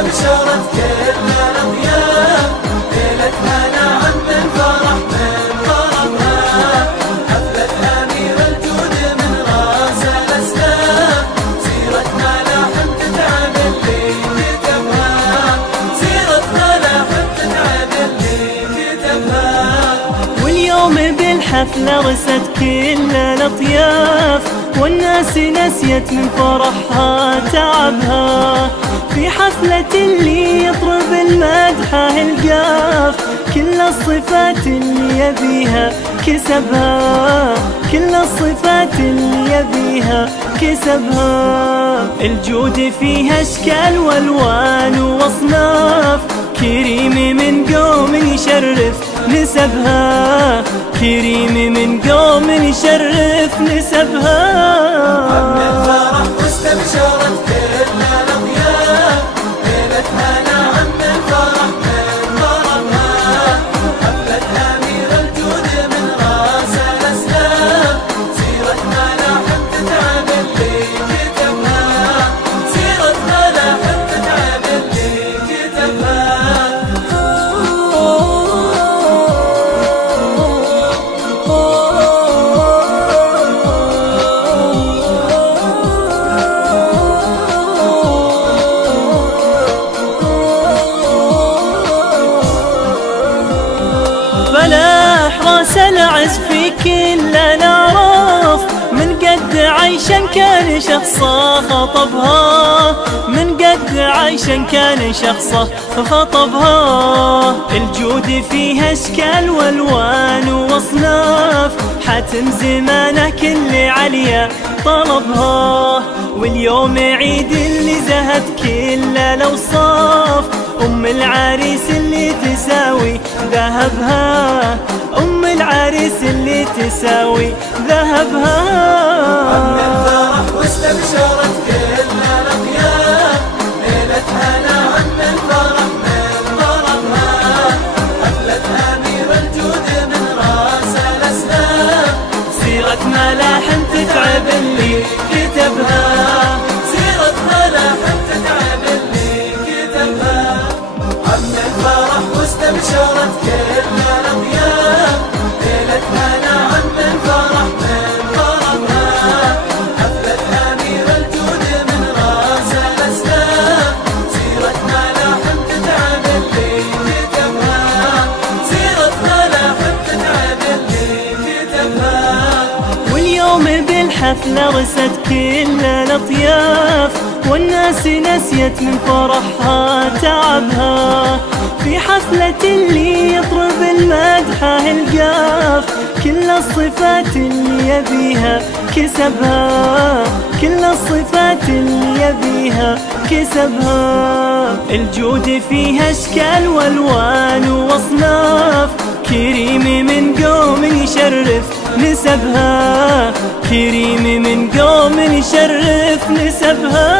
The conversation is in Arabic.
بشارة كل الأضياف، ليلة هنا عم الفرح من طرفها، حفلة أمير الجود من راس الأسلاف، سيرتنا لاحم تتعب اللي كتبها، سيرتنا لاحم تتعب اللي كتبها. واليوم بالحفلة رست كل الأطياف، والناس نسيت من فرحها تعبها، في حفلة اللي يطرب المدحة القاف، كل الصفات اللي يبيها كسبها، كل الصفات اللي يبيها كسبها. الجود فيها اشكال والوان واصناف، كريم من قوم يشرف نسبها، كريم من قوم يشرف نسبها. عم الفرح واستبشرت كل الأضياف، ليلة هنا عم الفرح من طرفها، حفلة أمير الجود من راس الأسلاف، سيرتنا لاحم تتعب اللي كتبها، سيرتنا لاحم تتعب اللي كتبها. فلاح راس العز في كل الأعراف، من قد عيشا كان شخصه خطبها، من قد عيشا كان شخصه خطبها. الجود فيها اشكال والوان واصناف، حاتم زمانه كل عليا طلبها، واليوم عيد اللي زهت كل الاوصاف، ام العريس اللي تساوي ذهبها، ام العريس اللي تساوي ذهبها. عم الفرح واستبشرت كل الأضياف، ليلة هنا عم الفرح من طرفها، حفلة أمير الجود من راس الأسلاف، سيرتنا لاحم تتعب اللي كتبها، سيرتنا لاحم تتعب اللي كتبها. عم الفرح واستبشرت كل الأضياف، ليلة هنا عم الفرح من طرفها، حفلة أمير الجود من راس الأسلاف، سيرتنا لاحم تتعب اللي كتبها، سيرتنا لاحم تتعب اللي كتبها. واليوم بالحفلة رست كل الأطياف، والناس نسيت من فرحها تعبها، في حفلة اللي يطرب المدحة القاف، كل الصفات اللي يبيها كسبها، كل الصفات اللي يبيها كسبها. الجود فيها اشكال والوان واصناف، كريم من قوم يشرف نسبها، كريم من قوم يشرف نسبها.